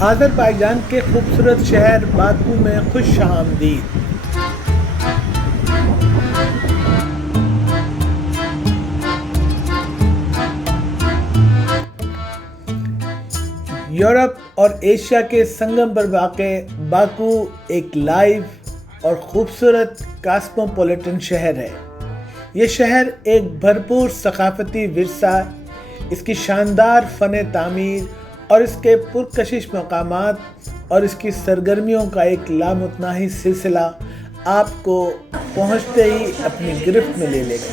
Azerbaijan के खूबसूरत शहर बाकू में खुश आमदीद। यूरोप और एशिया के संगम पर वाक़े बाकू एक लाइव और खूबसूरत कॉस्मोपॉलिटन शहर है। ये शहर एक भरपूर सकाफती विरसा, इसकी शानदार फ़न तामीर और इसके पुरकशिश मकामात और इसकी सरगर्मियों का एक लामुतनाही सिलसिला आपको पहुंचते ही अपनी गिरफ्त में ले लेगा।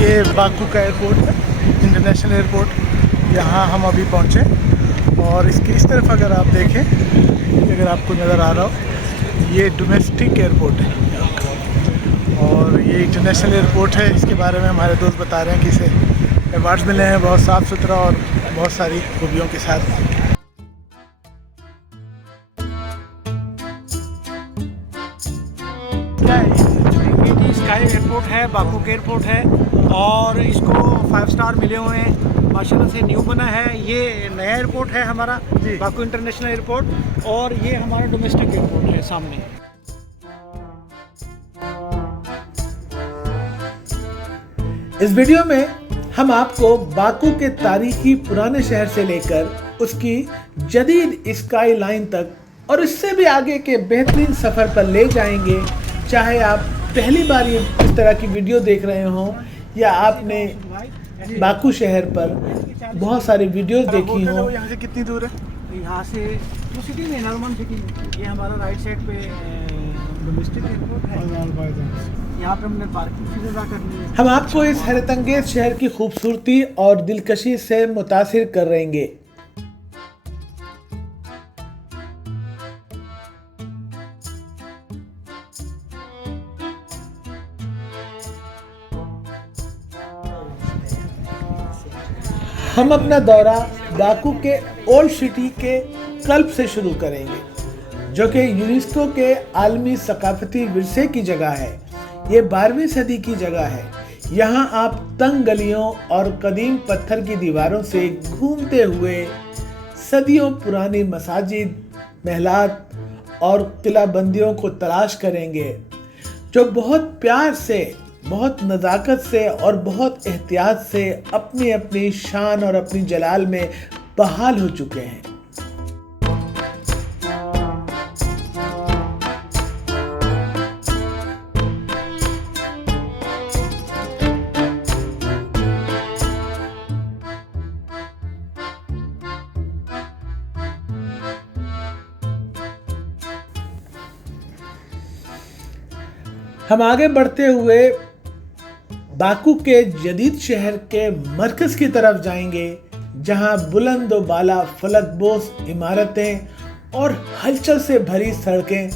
ये बाकू का एयरपोर्ट है, इंटरनेशनल एयरपोर्ट। यहाँ हम अभी पहुँचे और इसकी इस तरफ अगर आप देखें, अगर आपको नज़र आ रहा हो, ये डोमेस्टिक एयरपोर्ट है और ये इंटरनेशनल एयरपोर्ट है। इसके बारे में हमारे दोस्त बता रहे हैं कि इसे अवार्ड्स मिले हैं बहुत साफ़ सुथरा और बहुत सारी खूबियों के साथ। स्काई एयरपोर्ट है, बाकू के एयरपोर्ट है और इसको 5 स्टार मिले हुए हैं। माशाल्लाह से न्यू बना है। ये नया एयरपोर्ट है हमारा बाकू इंटरनेशनल एयरपोर्ट और ये हमारा डोमेस्टिक एयरपोर्ट है सामने। इस वीडियो में हम आपको बाकू के तारीखी पुराने शहर से लेकर उसकी जदीद स्काई लाइन तक और इससे भी आगे के बेहतरीन सफ़र पर ले जाएंगे। चाहे आप पहली बार ये इस तरह की वीडियो देख रहे हों या आपने बाकू शहर पर बहुत सारी वीडियोस देखी हों। यहाँ से कितनी दूर है? यहाँ से जो सिटी में नॉर्मल सिटी में, ये हमारा राइट साइड पे डोमेस्टिक एयरपोर्ट है। यहाँ पे हमने पार्किंग फीस अदा करनी है। हम आपको इस हैरतअंगेज शहर की खूबसूरती और दिलकशी से मुतासिर करेंगे। हम अपना दौरा बाकू के ओल्ड सिटी के क्लब से शुरू करेंगे, जो कि यूनेस्को के आलमी सकाफती विरसे की जगह है। ये 12वीं सदी की जगह है। यहाँ आप तंग गलियों और कदीम पत्थर की दीवारों से घूमते हुए सदियों पुरानी मसाजिद, महलात और किलाबंदियों को तलाश करेंगे, जो बहुत प्यार से, बहुत नज़ाकत से और बहुत एहतियात से अपनी अपनी शान और अपनी जलाल में बहाल हो चुके हैं। हम आगे बढ़ते हुए बाकू के जदीद शहर के मरकज की तरफ जाएंगे, जहां बुलंद व बाला फलकबोस इमारतें और हलचल से भरी सड़कें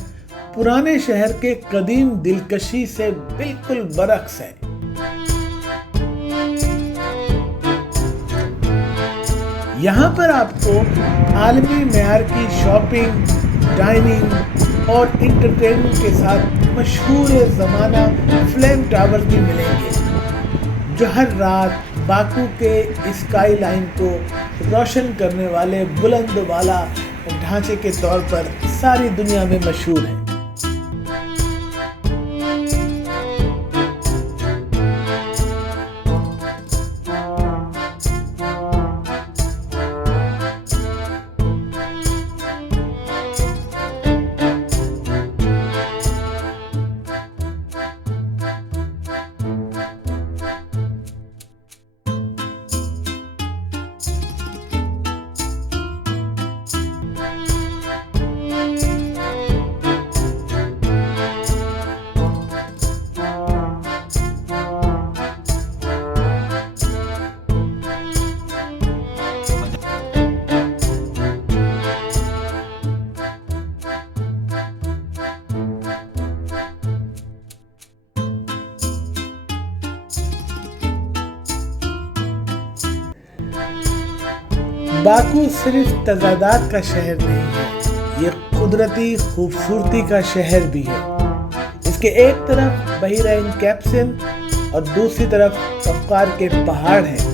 पुराने शहर के कदीम दिलकशी से बिल्कुल बरअक्स है। यहाँ पर आपको आलमी मेयार की शॉपिंग, डाइनिंग और इंटरटेनमेंट के साथ मशहूर ज़माना फ्लेम टावर भी मिलेंगे, जो हर रात बाकू के स्काई लाइन को रोशन करने वाले बुलंद वाला ढांचे के तौर पर सारी दुनिया में मशहूर है। बाकू सिर्फ तजादात का शहर नहीं है, ये कुदरती खूबसूरती का शहर भी है। इसके एक तरफ बहरीन कैप्सन और दूसरी तरफ कफ्कार के पहाड़ हैं।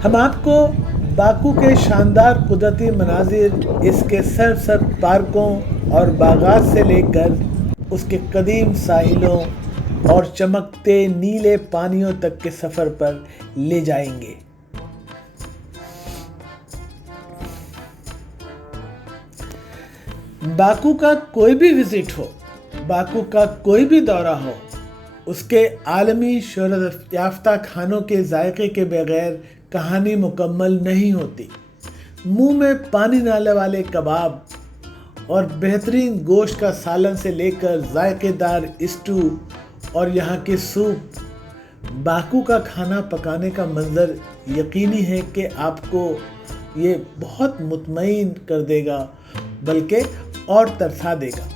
हम आपको बाकू के शानदार कुदरती मनाजिर, इसके सरसब्ज़ पार्कों और बागात से लेकर उसके कदीम साहिलों और चमकते नीले पानियों तक के सफ़र पर ले जाएंगे। बाकू का कोई भी विजिट हो, बाकू का कोई भी दौरा हो, उसके आलमी शोहरत याफ्ता खानों के जायके के बगैर कहानी मुकम्मल नहीं होती। मुंह में पानी डालने वाले कबाब और बेहतरीन गोश्त का सालन से लेकर जायकेदार स्टू और यहाँ के सूप, बाकू का खाना पकाने का मंजर यकीनी है कि आपको ये बहुत मुतमईन कर देगा, बल्कि और तरसा देगा।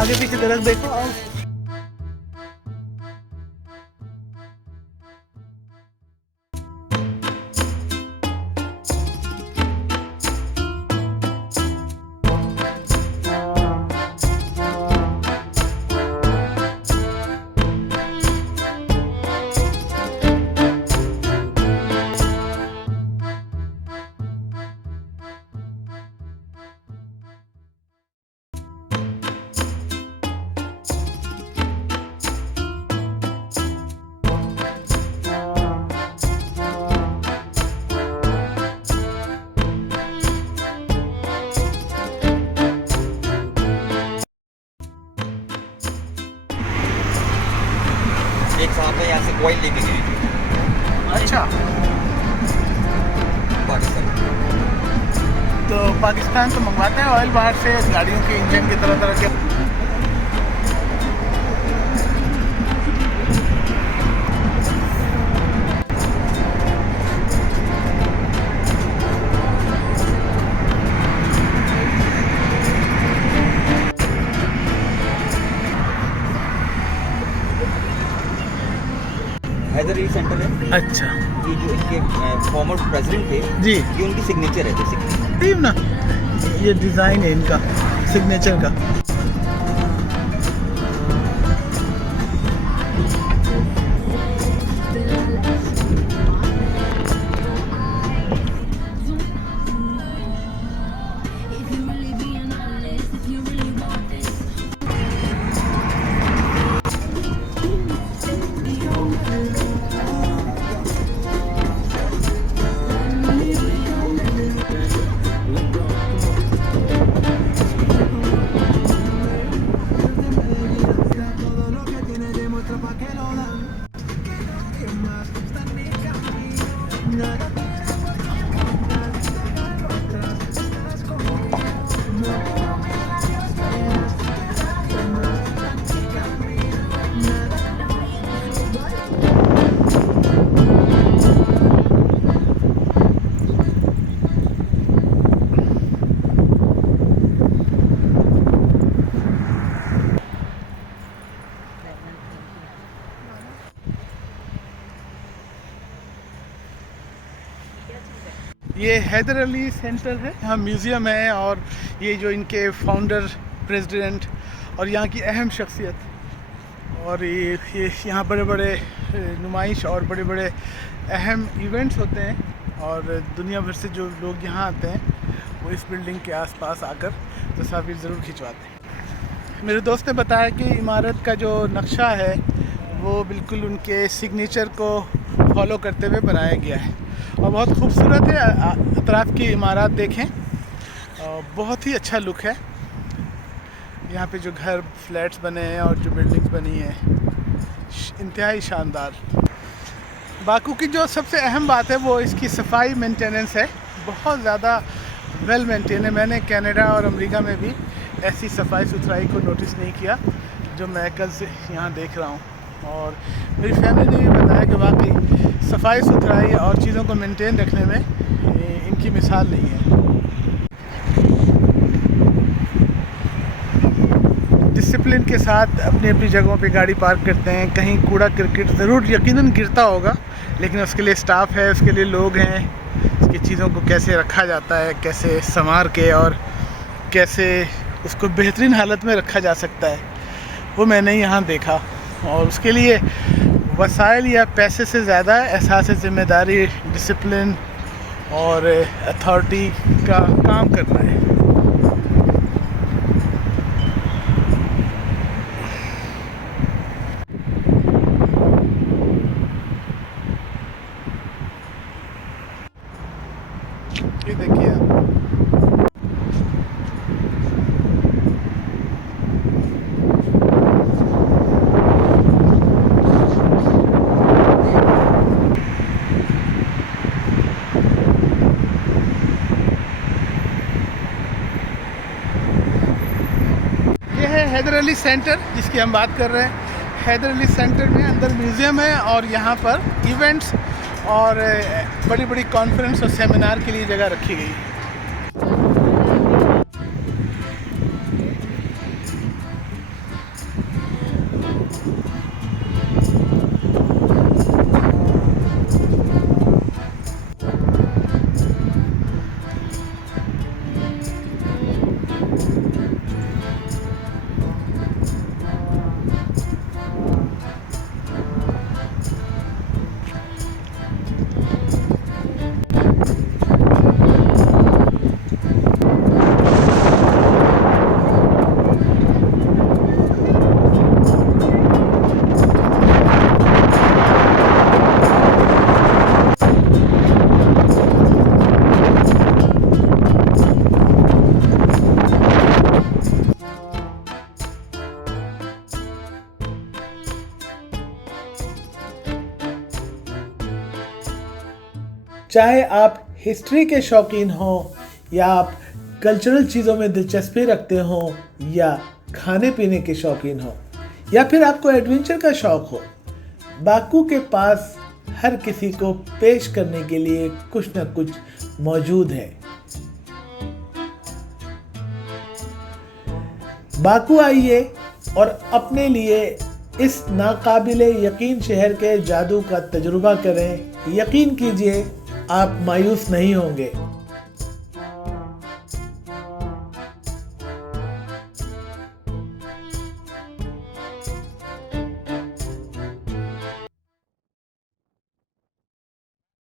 आगे पीछे दरख्त देखो। एक साहब ने यहाँ से ऑयल लेके गए। अच्छा, पाकिस्तान। तो पाकिस्तान तो मंगवाते हैं ऑयल बाहर से, गाड़ियों के इंजन के तरह तरह के। हैदर अली सेंटर है। अच्छा, ये जो इनके फॉर्मर प्रेसिडेंट थे जी, ये उनकी सिग्नेचर है बेसिकली। टीम ना, ये डिज़ाइन है इनका सिग्नेचर का। ये हैदर अली सेंटर है, यहाँ म्यूज़ियम है और ये जो इनके फाउंडर प्रेसिडेंट और यहाँ की अहम शख्सियत और ये यहाँ बड़े बड़े नुमाइश और बड़े बड़े अहम इवेंट्स होते हैं और दुनिया भर से जो लोग यहाँ आते हैं वो इस बिल्डिंग के आसपास आकर तस्वीर ज़रूर खिंचवाते हैं। मेरे दोस्त ने बताया कि इमारत का जो नक्शा है वो बिल्कुल उनके सिग्नेचर को फॉलो करते हुए बनाया गया है और बहुत खूबसूरत है। अतराफ़ की इमारत देखें, बहुत ही अच्छा लुक है। यहाँ पे जो घर फ्लैट्स बने हैं और जो बिल्डिंग्स बनी हैं इंतहाई शानदार। बाकू की जो सबसे अहम बात है वो इसकी सफाई मेंटेनेंस है, बहुत ज़्यादा वेल मेंटेन है। मैंने कनाडा और अमेरिका में भी ऐसी सफाई सुथराई को नोटिस नहीं किया जो मैं कल से यहाँ देख रहा हूँ और मेरी फैमिली ने भी बताया कि वाकई सफाई सुथराई और चीज़ों को मेंटेन रखने में इनकी मिसाल नहीं है। डिसिप्लिन के साथ अपनी अपनी जगहों पे गाड़ी पार्क करते हैं। कहीं कूड़ा क्रिकेट ज़रूर यकीनन गिरता होगा, लेकिन उसके लिए स्टाफ है, उसके लिए लोग हैं। उसकी चीज़ों को कैसे रखा जाता है, कैसे संवार के और कैसे उसको बेहतरीन हालत में रखा जा सकता है, वो मैंने यहाँ देखा और उसके लिए वसाइल या पैसे से ज़्यादा एहसास ज़िम्मेदारी, डिसिप्लिन और अथॉरिटी का काम करना है। ये देखिए आप, ये है हैदर अली सेंटर जिसकी हम बात कर रहे हैं। हैदर अली सेंटर में अंदर म्यूज़ियम है और यहाँ पर इवेंट्स और बड़ी बड़ी कॉन्फ्रेंस और सेमिनार के लिए जगह रखी गई है। चाहे आप हिस्ट्री के शौकीन हों या आप कल्चरल चीज़ों में दिलचस्पी रखते हों या खाने पीने के शौकीन हों या फिर आपको एडवेंचर का शौक़ हो, बाकू के पास हर किसी को पेश करने के लिए कुछ न कुछ मौजूद है। बाकू आइए और अपने लिए इस नाकाबिले यकीन शहर के जादू का तजुर्बा करें। यकीन कीजिए, आप मायूस नहीं होंगे।